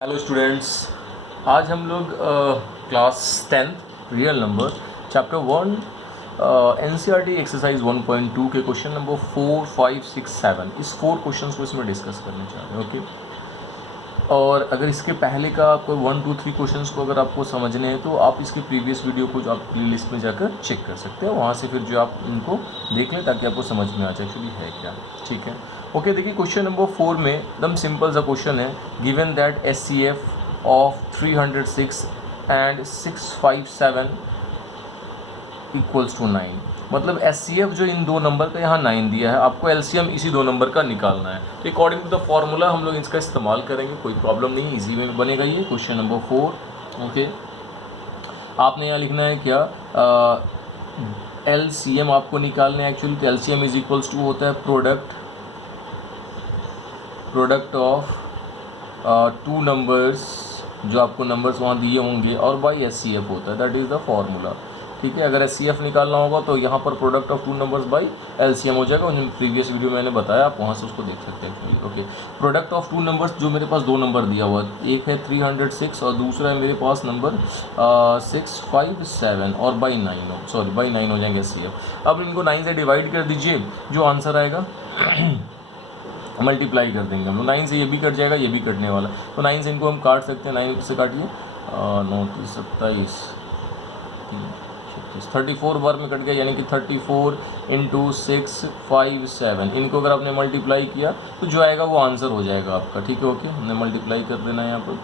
Hello students, आज हम लोग class 10 real number chapter 1 NCERT exercise 1.2 के क्वेश्चन नंबर 4, 5, 6, 7 इस 4 क्वेश्चंस को इसमें डिस्कस करने चाह रहे हैं। ओके, और अगर इसके पहले का कोई 1, 2, 3 क्वेश्चंस को अगर आपको समझने हैं तो आप इसके प्रीवियस वीडियो को जो आप प्ले लिस्ट में जाकर चेक कर सकते हैं, वहाँ से फिर जो आप इनको देख लें ताकि आपको समझ में आ जाए एक्चुअली है क्या। ठीक है, ओके। देखिए क्वेश्चन नंबर 4 में एकदम सिंपल सा क्वेश्चन है, given that HCF of 306 and 657 equals to 9। मतलब एचसीएफ जो इन दो नंबर का यहाँ 9 दिया है, आपको एलसीएम इसी दो नंबर का निकालना है। तो अकॉर्डिंग टू द फॉर्मूला हम लोग इसका इस्तेमाल करेंगे, कोई प्रॉब्लम नहीं, इजी में बनेगा ये क्वेश्चन नंबर 4। ओके, आपने यहाँ लिखना है क्या, एलसीएम आपको निकालना है एक्चुअली। तो एलसीएम इज इक्वल्स टू होता है प्रोडक्ट ऑफ टू नंबर्स, जो आपको नंबर्स वहाँ दिए होंगे, और बाई एचसीएफ होता है, दैट इज़ द फॉर्मूला। ठीक है, अगर एचसीएफ निकालना होगा तो यहाँ पर product of two numbers by LCM हो जाएगा। प्रीवियस वीडियो मैंने बताया, आप वहाँ से उसको देख सकते हैं actually. Okay, product of two numbers, जो मेरे पास दो नंबर दिया हुआ है, एक है 306 और दूसरा है मेरे पास नंबर 657, और बाई 9 हो जाएंगे एचसीएफ। अब इनको 9 से डिवाइड कर दीजिए, जो आंसर आएगा मल्टीप्लाई कर देंगे हम लोग। 9 से ये भी कट जाएगा, ये भी कटने वाला, तो 9 से इनको हम काट सकते हैं। 9 से काटिए, 9 30 27 34 बार में कट गया, यानी कि 34 × 657। इनको अगर आपने मल्टीप्लाई किया तो जो आएगा वो आंसर हो जाएगा आपका। ठीक है, ओके, हमने मल्टीप्लाई कर देना है यहाँ पर।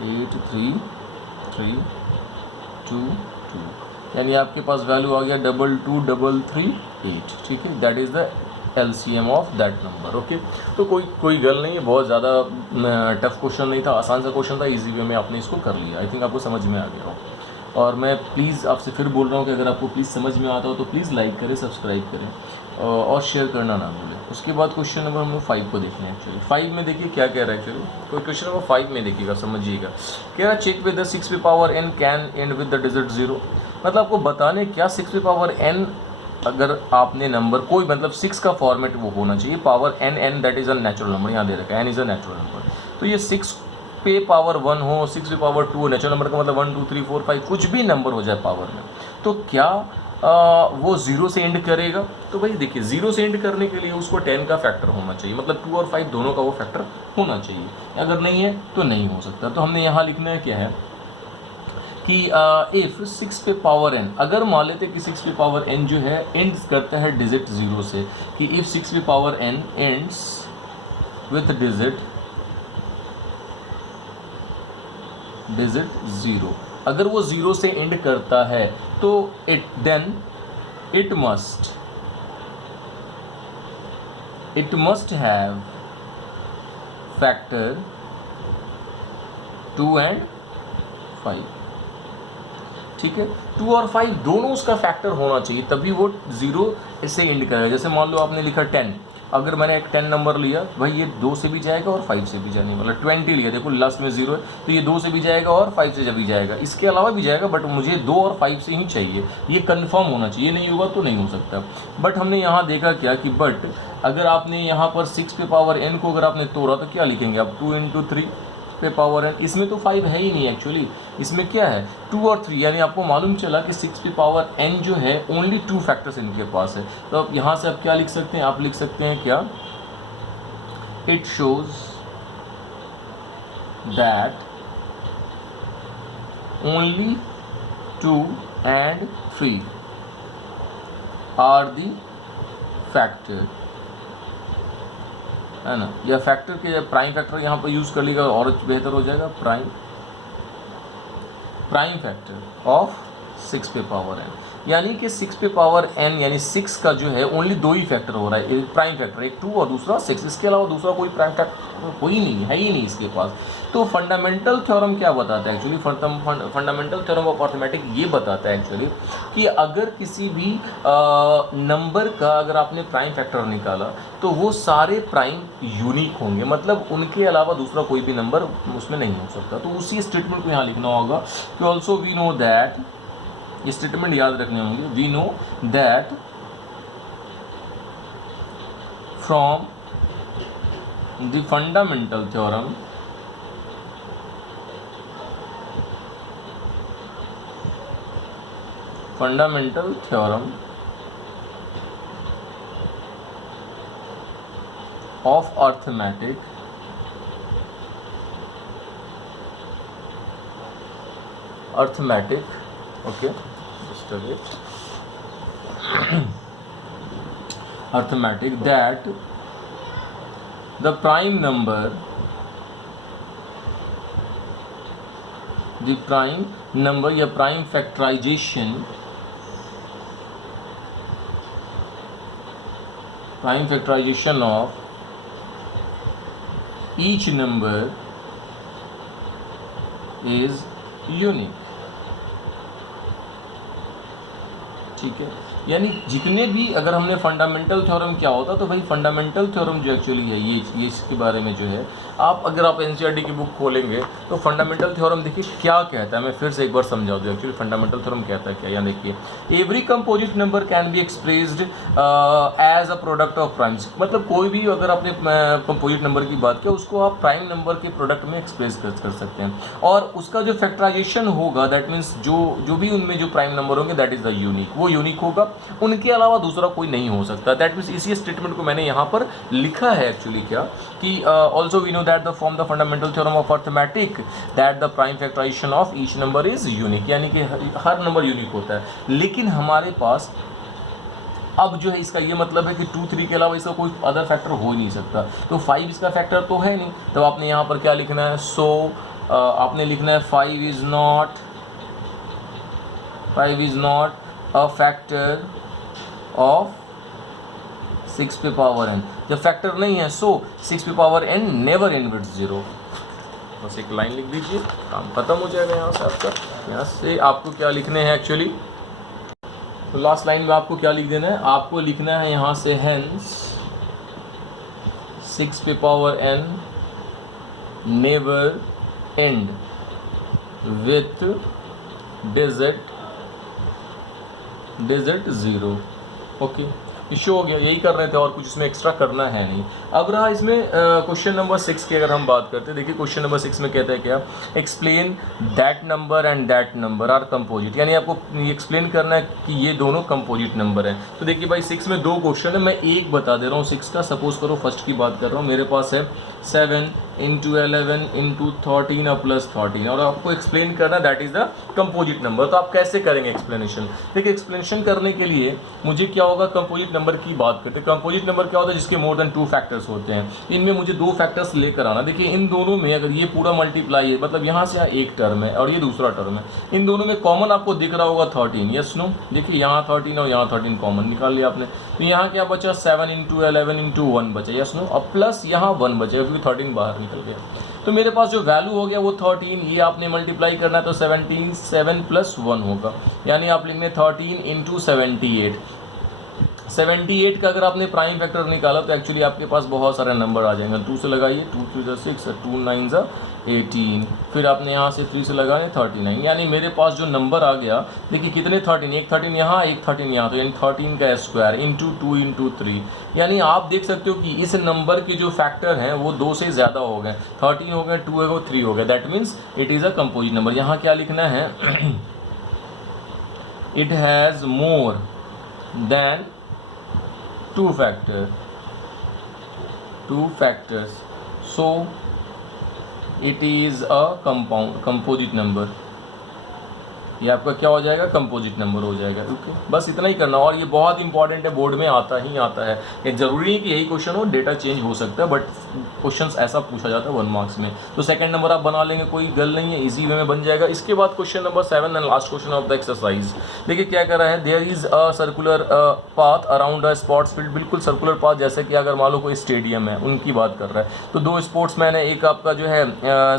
एट 3 3 2 2, यानी आपके पास वैल्यू आ गया 22338। ठीक है, that is the LCM of that number. Okay, तो कोई गल नहीं है, बहुत ज़्यादा टफ क्वेश्चन नहीं था, आसान सा क्वेश्चन था, इजी वे में आपने इसको कर लिया। आई थिंक आपको समझ में आ गया हो। और मैं प्लीज़ आपसे फिर बोल रहा हूँ कि अगर आपको प्लीज़ समझ में आता हो तो प्लीज़ लाइक करें, सब्सक्राइब करें और शेयर करना ना भूलें। उसके बाद क्वेश्चन नंबर हम लोग 5 को देखते हैं एक्चुअली। 5 में देखिए क्या कह रहा है एक्चुअली, कोई क्वेश्चन नंबर 5 में देखिएगा, समझिएगा। कह रहा है check with the 6n can and with the digit 0। मतलब आपको बताने क्या 6n, अगर आपने नंबर कोई, मतलब 6 का फॉर्मेट वो होना चाहिए, power n that is a natural number, यहाँ दे रखा है n is a natural number. तो ये 6 पे पावर 1 हो, 6 पे पावर 2 नेचुरल नंबर का मतलब 1 2 3 4 5 कुछ भी नंबर हो जाए पावर में, तो क्या वो 0 से एंड करेगा? तो भाई देखिए, 0 से एंड करने के लिए उसको 10 का फैक्टर होना चाहिए, मतलब 2 और 5 दोनों का वो फैक्टर होना चाहिए। अगर नहीं है तो नहीं हो सकता। तो हमने यहाँ लिखना है क्या है कि इफ़ 6 पे पावर n, अगर मान लेते कि 6 पे पावर n जो है एंड्स करता है डिजिट 0 से, कि इफ़ 6 पे power n ends with digit 0, अगर वो 0 से एंड करता है तो it must have factor 2 and 5। ठीक है, 2 और 5 दोनों उसका फैक्टर होना चाहिए, तभी वो 0 से एंड करेगा। जैसे मान लो आपने लिखा 10, अगर मैंने एक 10 नंबर लिया, भाई ये 2 से भी जाएगा और 5 से भी जाने वाला। 20 लिया, देखो लास्ट में 0 है, तो ये 2 से भी जाएगा और 5 से भी जाएगा, इसके अलावा भी जाएगा, बट मुझे 2 और 5 से ही चाहिए, ये कंफर्म होना चाहिए, नहीं होगा तो नहीं हो सकता। बट हमने यहाँ देखा क्या कि बट अगर आपने यहाँ पर 6 पे पावर n को अगर आपने तोड़ा तो क्या लिखेंगे आप, 2 × 3 पे पावर n। इसमें तो 5 है ही नहीं एक्चुअली, इसमें क्या है 2 और 3, यानी आपको मालूम चला कि 6 पे पावर n जो है ओनली 2 फैक्टर्स इनके पास है। तो अब यहाँ से आप क्या लिख सकते हैं, आप लिख सकते हैं क्या, it shows that only 2 and 3 are the factor, है ना, या फैक्टर के प्राइम फैक्टर यहाँ पर यूज़ कर लीजिएगा और बेहतर हो जाएगा, प्राइम फैक्टर ऑफ 6 पे पावर n, यानी कि 6 पे पावर n यानी 6 का जो है ओनली दो ही फैक्टर हो रहा है, एक प्राइम फैक्टर, एक 2 और दूसरा 6, इसके अलावा दूसरा कोई प्राइम फैक्टर कोई नहीं है ही नहीं इसके पास। तो फंडामेंटल थ्योरम क्या बताता है actually, fundamental theorem of arithmetic ये बताता है एक्चुअली कि अगर किसी भी नंबर का अगर आपने प्राइम फैक्टर निकाला तो वो सारे प्राइम यूनिक होंगे, मतलब उनके अलावा दूसरा कोई भी नंबर उसमें नहीं हो सकता। तो उसी स्टेटमेंट को यहाँ लिखना होगा कि ऑल्सो वी नो दैट, ये स्टेटमेंट याद रखने होंगे, we know that from the fundamental theorem of arithmetic okay, just a bit arithmetic, that the prime number या prime factorization of each number is unique, ठीक है। यानी जितने भी, अगर हमने फंडामेंटल थ्योरम क्या होता तो भाई फंडामेंटल थ्योरम जो एक्चुअली है ये इसके बारे में जो है, अगर आप एनसीईआरटी की बुक खोलेंगे तो फंडामेंटल थ्योरम देखिए क्या कहता है, मैं फिर से एक बार समझा दूँ एक्चुअली फंडामेंटल थ्योरम कहता है क्या। यानी देखिए every composite number can be expressed as a product of primes, मतलब कोई भी अगर आपने कंपोजिट नंबर की बात किया उसको आप प्राइम नंबर के प्रोडक्ट में एक्सप्रेस कर सकते हैं, और उसका जो फैक्टराइजेशन होगा दैट मीन्स जो भी उनमें जो प्राइम नंबर होंगे दैट इज़ द यूनिक, वो यूनिक होगा, उनके अलावा दूसरा कोई नहीं हो सकता। दैट मीन्स इसी स्टेटमेंट को मैंने यहाँ पर लिखा है एक्चुअली क्या कि also we know that the form the fundamental theorem of arithmetic that the prime factorization of each number is unique, यानी कि हर नंबर यूनिक होता है। लेकिन हमारे पास अब जो है इसका ये मतलब है कि 2, 3 के अलावा इसका कोई अदर फैक्टर हो ही नहीं सकता, तो 5 इसका फैक्टर तो है नहीं, तो आपने यहाँ पर क्या लिखना है, सो आपने लिखना है 5 is not a factor of 6 पे पावर n, जब फैक्टर नहीं है सो 6 पे power n never and with 0। बस एक लाइन लिख दीजिए, काम खत्म हो जाएगा यहाँ से आपका। यहाँ से आपको क्या लिखने हैं एक्चुअली, तो लास्ट लाइन में आपको क्या लिख देना है, आपको लिखना है यहाँ से हेंस 6 पे power n never and with digit 0। Okay, issue हो गया, यही कर रहे थे और कुछ इसमें एक्स्ट्रा करना है नहीं। अब रहा इसमें क्वेश्चन नंबर 6 की अगर हम बात करते हैं, देखिए क्वेश्चन नंबर 6 में कहता है क्या, explain that number and that number are composite, यानी आपको एक्सप्लेन करना है कि ये दोनों कंपोजिट नंबर हैं। तो देखिए भाई 6 में 2 क्वेश्चन है, मैं एक बता दे रहा हूँ 6 का। सपोज करो फर्स्ट की बात कर रहा हूँ, मेरे पास है 7 इंटू 11 इंटू 13 और प्लस 13, और आपको एक्सप्लेन करना that is the composite number. तो आप कैसे करेंगे एक्सप्लेनेशन, देखिए एक्सप्लेनेशन करने के लिए मुझे क्या होगा, कंपोजिट नंबर की बात करते हैं। कंपोजिट नंबर क्या होता है, जिसके मोर देन 2 फैक्टर्स होते हैं, इनमें मुझे 2 फैक्टर्स लेकर आना। देखिए इन दोनों में अगर ये पूरा मल्टीप्लाई है, मतलब यहाँ से यहाँ एक टर्म है और ये दूसरा टर्म है, इन दोनों में कॉमन आपको दिख रहा होगा 13, यस नो। देखिए यहाँ 13 और यहाँ 13 कॉमन निकाल लिया आपने, तो यहाँ क्या बचा 7 इंटू 11 इंटू 1 बचा, यस नो, और प्लस यहाँ 1 बचेगा क्योंकि 13 बाहर निकल गया। तो मेरे पास जो वैल्यू हो गया वो 13, ये आपने मल्टीप्लाई करना है तो 17, 7 प्लस 1 होगा, यानी आप लिखेंगे 13 इंटू 78 का अगर आपने प्राइम फैक्टर निकाला तो एक्चुअली आपके पास बहुत सारे नंबर आ जाएंगे। 2 से लगाइए, 2 3 6, 2 9 18, फिर आपने यहाँ से 3 से लगाए 39, यानी मेरे पास जो नंबर आ गया, देखिए कितने 13, एक 13 यहाँ एक 13 यहाँ, तो यानी 13 का स्क्वायर इंटू 2 इंटू 3, यानी आप देख सकते हो कि इस नंबर के जो फैक्टर हैं वो 2 से ज़्यादा हो गए, 13 हो गए, 2 हो गए, 3 हो गए, that means it is a composite number. यहाँ क्या लिखना है, it has more than 2 factors, so it is a composite number। ये आपका क्या हो जाएगा, कंपोजिट नंबर हो जाएगा। ओके, बस इतना ही करना। और ये बहुत इंपॉर्टेंट है, बोर्ड में आता ही आता है। ये जरूरी है कि यही क्वेश्चन हो, डेटा चेंज हो सकता है, बट क्वेश्चंस ऐसा पूछा जाता है 1 मार्क्स में। तो सेकंड नंबर आप बना लेंगे, कोई गल नहीं है, इजी वे में बन जाएगा। इसके बाद question number 7 and last question of the exercise. देखिए क्या कर रहा है, there is a circular path around a sports field. बिल्कुल सर्कुलर पाथ, जैसे कि अगर मान लो कोई स्टेडियम है, उनकी बात कर रहा है। तो 2 स्पोर्ट्समैन है, एक आपका जो है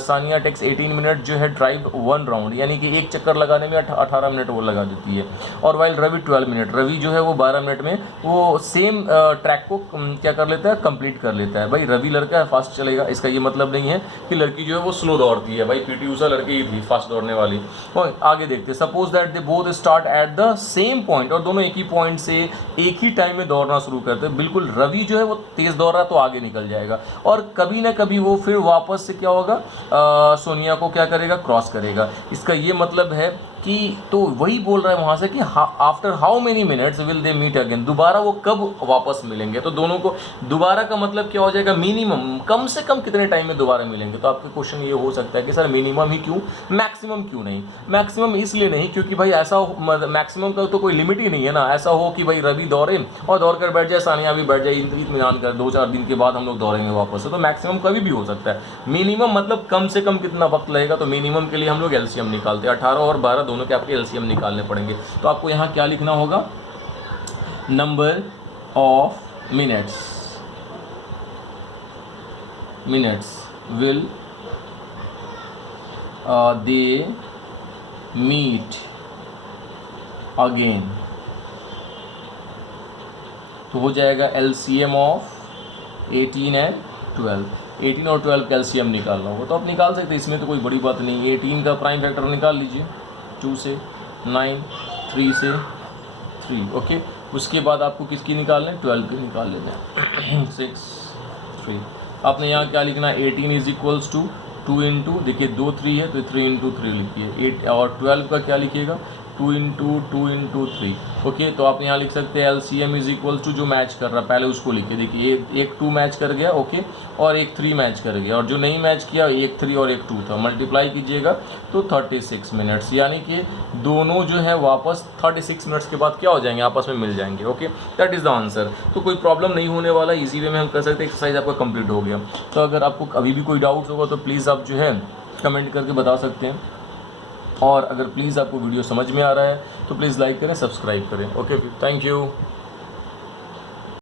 सानिया टेक्स 18 मिनट जो है ड्राइव 1 राउंड, यानी कि एक चक्कर लगाने में 18 मिनट वो लगा देती है। और वाइल रवि 12 मिनट, रवि जो है वो 12 मिनट में वो सेम ट्रैक को क्या कर लेता है, कंप्लीट कर लेता है। भाई रवि लड़का है, फास्ट चलेगा, इसका ये मतलब नहीं है कि लड़की जो है वो स्लो दौड़ती है। भाई पीटी उषा लड़की ही थी फास्ट दौड़ने वाली। और आगे देखते हैं, suppose that they both start at the same point, और दोनों एक ही पॉइंट से एक ही टाइम में दौड़ना शुरू करते हैं। बिल्कुल रवि जो है वो तेज दौड़ रहा है तो आगे निकल जाएगा, और कभी ना कभी वो फिर वापस से क्या होगा, सोनिया को क्या करेगा, क्रॉस करेगा। इसका ये मतलब है कि तो वही बोल रहा है वहाँ से कि after how many minutes will they meet again, दोबारा वो कब वापस मिलेंगे। तो दोनों को दोबारा का मतलब क्या हो जाएगा, मिनिमम, कम से कम कितने टाइम में दोबारा मिलेंगे। तो आपका क्वेश्चन ये हो सकता है कि सर मिनिमम ही क्यों, मैक्सिमम क्यों नहीं। मैक्सिमम इसलिए नहीं क्योंकि भाई ऐसा मैक्सिमम का तो कोई लिमिट ही नहीं है ना। ऐसा हो कि भाई रवि दौड़े और दौड़ कर बैठ जाए, सानिया भी बैठ जाए, इत्मीनान कर 2-4 दिन के बाद हम लोग दौड़ेंगे वापस से। तो मैक्सिमम कभी भी हो सकता है। मिनिमम मतलब कम से कम कितना वक्त लगेगा, तो मिनिमम के लिए हम लोग एलसीएम निकालते हैं। 18 और 12 दोनों के आपके एलसीएम निकालने पड़ेंगे। तो आपको यहाँ क्या लिखना होगा, number of minutes will they meet again. तो हो जाएगा एलसीएम ऑफ 18 एंड 12। 18 और 12 का एलसीएम निकालना होगा, तो आप निकाल सकते हैं, इसमें तो कोई बड़ी बात नहीं है। 18 का प्राइम फैक्टर निकाल लीजिए, 2 से 9, 3 से 3। ओके, उसके बाद आपको किसकी निकालना है, 12 की निकाल लेना है। 6, 3। आपने यहाँ क्या लिखना है, 18 इज इक्वल्स टू 2 इंटू, देखिए 2 3 है तो 3 इंटू 3 लिखिए। 8 और 12 का क्या लिखिएगा, 2 इंटू 3। ओके, तो आप यहाँ लिख सकते हैं एलसीएम इज इक्वल टू जो मैच कर रहा है पहले उसको लिखिए। देखिए एक 2 मैच कर गया, ओके, और एक 3 मैच कर गया, और जो नहीं मैच किया एक 3 और एक 2 था। मल्टीप्लाई कीजिएगा तो 36 मिनट्स, यानी कि दोनों जो है वापस 36 मिनट्स के बाद क्या हो जाएंगे, आपस में मिल जाएंगे। Okay, that is the answer. तो कोई प्रॉब्लम नहीं होने वाला, इजी वे में हम कर सकते हैं। एक्सरसाइज आपका कंप्लीट हो गया। तो अगर आपको अभी भी कोई डाउट्स होगा तो प्लीज़ आप जो है कमेंट करके बता सकते हैं। और अगर प्लीज़ आपको वीडियो समझ में आ रहा है तो प्लीज़ लाइक करें, सब्सक्राइब करें। Okay, thank you.